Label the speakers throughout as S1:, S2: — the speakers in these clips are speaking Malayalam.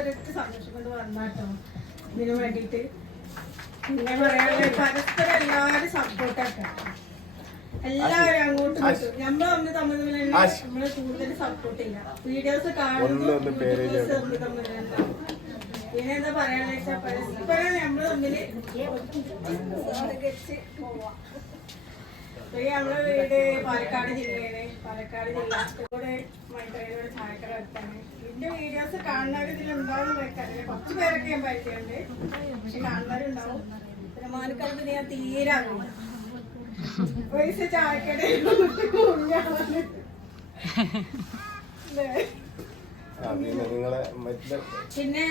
S1: ഒരൊറ്റ സന്തോഷിക്കൊണ്ട് കൊണ്ട് വന്നാട്ടോ. ഇതിനു വേണ്ടിയിട്ട്. പിന്നെ പറയാനുള്ള പരസ്പരം എല്ലാവരും സപ്പോർട്ടാക്കാം എല്ലാവരും അങ്ങോട്ടും ഇങ്ങോട്ടും. നമ്മൾ തമ്മിൽ തമ്മിൽ തമ്മിൽ തന്നെ നമ്മൾ കൂടുതൽ സപ്പോർട്ട് ചെയ്യാം വീഡിയോസ് തമ്മിൽ തമ്മിൽ പിന്നെ എന്താ പറയാന്ന് വെച്ചാൽ പരസ്പരം നമ്മൾ തമ്മിൽ സഹകരിച്ച് പോവാം. നമ്മളെ വീട് പാലക്കാട് ജില്ലയാണ്. പാലക്കാട് ജില്ല. മൈത്രയിലൂടെ ചായക്കട അടുത്താണ്. വീഡിയോസ് കാണുന്നവർ ഇതിൽ ഉണ്ടാവും വെക്കാറില്ല കുറച്ച് പേരൊക്കെ ഞാൻ പരിചയമുണ്ട്. പക്ഷെ കാണുന്നവരുണ്ടാവും. പിന്നെ ഞാൻ തീരെ അറിയില്ല. പൈസ ചായക്കട
S2: ആ, പിന്നെ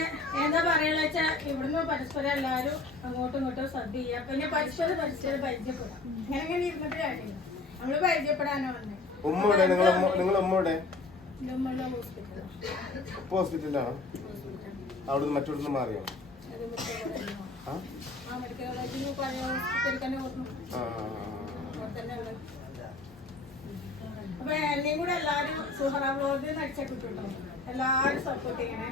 S1: എന്താ പറയാന്ന് വെച്ചാ ഇവിടുന്ന് പരസ്പരം എല്ലാരും അങ്ങോട്ടും ഇങ്ങോട്ടും ശ്രദ്ധ ചെയ്യാം പിന്നെ പരസ്പരം പരസ്പരം പരിചയപ്പെടാം. ഇങ്ങനെ ഇങ്ങനെ ഇരുന്നിട്ട് കാര്യമില്ല. നമ്മൾ പരിചയപ്പെടാനോ വന്നേ.
S2: ഉമ്മ ഇവിടെ ഹോസ്പിറ്റലിലാണ്? അവിടുന്ന് മറ്റൊരു മാറിയോ?
S1: അപ്പൊ എന്നെയും കൂടെ എല്ലാരും സുഹറ എല്ലാരും സപ്പോർട്ട് ചെയ്യണേ.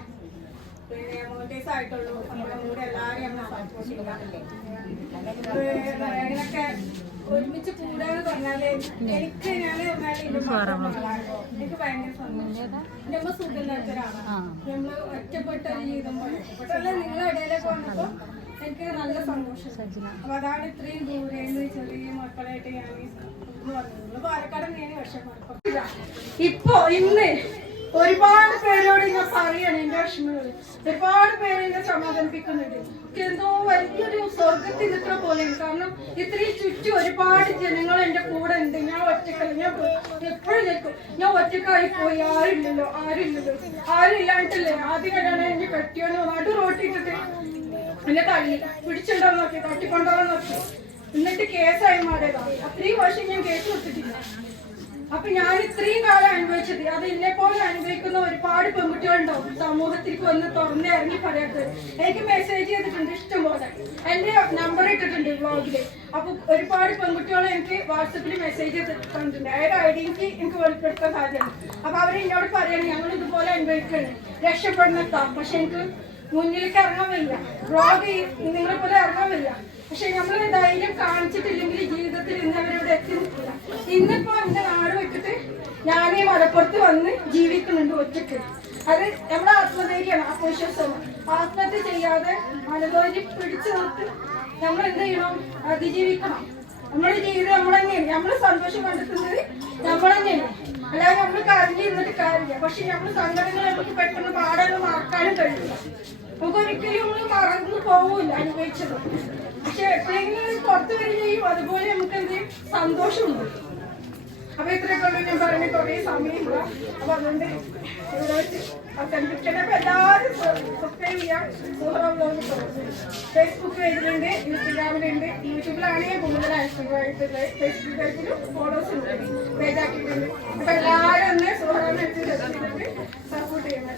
S1: പിന്നെ ആയിട്ടുള്ളൂ. നമ്മുടെ കൂടെ എല്ലാരും സപ്പോർട്ട് ഒരുമിച്ച് കൂടാന്ന് പറഞ്ഞാൽ എനിക്ക് ഞാൻ പറഞ്ഞാൽ എന്റെ മക്കളുടെ മകളാണ്. എനിക്ക് ഭയങ്കര സന്തോഷം. എന്റെ അമ്മ സുഖമില്ലാത്ത ഒരാളാണ് നമ്മൾ ഒറ്റപ്പെട്ട ഒരു ജീവിതം പോലെ. പക്ഷെ നിങ്ങളെ ഇടയിലൊക്കെ വന്നപ്പോ എനിക്ക് നല്ല സന്തോഷം. അപ്പൊ അതാണ് ഇത്രയും ദൂരെ ചെറിയ മക്കളായിട്ട് ഞാൻ ഇന്ന് വന്നത്. നമ്മൾ പാലക്കാട് തന്നെയാണ് വിഷമം ഇപ്പൊ. ഇന്ന് ഒരുപാട് പേരോട് ഞാൻ പറയാണ് എന്റെ വിഷമങ്ങൾ ഒരുപാട് പേരെ എന്നെ സമാധാനിപ്പിക്കുന്നുണ്ട്. എന്തോ വലിയൊരു സ്വർഗത്തിൽ നിൽക്കുന്ന പോലെയാണ് കാരണം ഇത്രയും ചുറ്റും ഒരുപാട് ജനങ്ങൾ എന്റെ കൂടെ ഉണ്ട്. ഞാൻ ഒറ്റക്കല്ല ഞാൻ എപ്പോഴും നിൽക്കും. ഞാൻ ഒറ്റക്കായി പോയി. ആരുമില്ലല്ലോ. ആരുമില്ലല്ലോ. ആരും ഇല്ലാണ്ടല്ലേ ആദ്യം കണ്ടാണ് എന്നെ കെട്ടിയോന്ന് നടു റോട്ടിട്ടിട്ട് എന്നെ തള്ളി. പിടിച്ചിട്ടുണ്ടോ നോക്കി. തട്ടിക്കൊണ്ടോന്ന് നോക്കി. എന്നിട്ട് കേസായി മാറിയതാണ് അത്രയും വർഷം ഞാൻ കേസ് കൊടുത്തിട്ടില്ല. അപ്പൊ ഞാൻ ഇത്രയും കാലം അനുഭവിച്ചത്. അത് എന്നെ പോലെ അനുഭവിക്കുന്ന ഒരുപാട് പെൺകുട്ടികളുണ്ടാവും സമൂഹത്തിലേക്ക് വന്ന് തുറന്ന് ഇറങ്ങി പറയാത്തത്. എനിക്ക് മെസ്സേജ് ചെയ്തിട്ടുണ്ട് ഇഷ്ടംപോലെ. എന്റെ നമ്പർ ഇട്ടിട്ടുണ്ട് വ്ളോഗിൽ അപ്പൊ ഒരുപാട് പെൺകുട്ടികളെ എനിക്ക് വാട്സപ്പിൽ മെസ്സേജ് തന്നിട്ടുണ്ട് അയാളുടെ ഐഡിയക്ക് എനിക്ക് വെളിപ്പെടുത്താൻ സാധ്യത അപ്പൊ അവർ എന്നോട് പറയണം ഞങ്ങൾ ഇതുപോലെ അനുഭവിക്കണം. രക്ഷപ്പെടുന്നെത്താം പക്ഷെ എനിക്ക് മുന്നിലേക്ക് ഇറങ്ങാൻ വയ്യ. വ്ളോഗ് നിങ്ങളെ പോലെ ഇറങ്ങാൻ വയ്യ. പക്ഷെ നമ്മൾ ധൈര്യം കാണിച്ചിട്ടില്ലെങ്കിൽ ജീവിതത്തിൽ ഇന്ന് അവരിവിടെ എത്തി നിൽക്കില്ല. ഇന്നിപ്പോ എന്റെ നാട് ഞാൻ മലപ്പുറത്ത് വന്ന് ജീവിക്കുന്നുണ്ട് ഒറ്റയ്ക്ക് അത് നമ്മുടെ ആത്മധൈര്യമാണ് ആത്മവിശ്വാസമാണ് ആത്മഹത്യ ചെയ്യാതെ മനോധൈര്യ പിടിച്ചു നിർത്തി നമ്മൾ എന്ത് ചെയ്യണം? അതിജീവിക്കണം. നമ്മുടെ ജീവിതം നമ്മൾ തന്നെയാണ്. നമ്മൾ സന്തോഷം കണ്ടെത്തുന്നത് നമ്മൾ തന്നെയാണ്. അല്ലാതെ നമ്മൾ കരഞ്ഞിരുന്നിട്ട് കാര്യമില്ല. പക്ഷെ നമ്മൾ സങ്കടങ്ങൾ നമുക്ക് പെട്ടെന്ന് പാടാനും മറക്കാനും കഴിയില്ല. നമുക്ക് ഒരിക്കലും നമ്മൾ മറന്നു പോവില്ല അനുഭവിച്ചത്. പക്ഷെ എപ്പോഴെങ്കിലും പുറത്തു വരികയും അതുപോലെ നമുക്ക് എന്ത്? സന്തോഷമുണ്ട്. ഫേസ്ബുക്ക് പേജിലുണ്ട് ഇൻസ്റ്റഗ്രാമിലുണ്ട് യൂട്യൂബിലാണ് ഞാൻ കൂടുതൽ ആക്റ്റീവായിട്ടുള്ളത്. ഫേസ്ബുക്ക് പേജിലും ഫോളോസ് ഉണ്ട്. പേജാക്കിയിട്ടുണ്ട്. അപ്പൊ എല്ലാവരും ഒന്ന് സുഹറാമിനെ സപ്പോർട്ട് ചെയ്യണം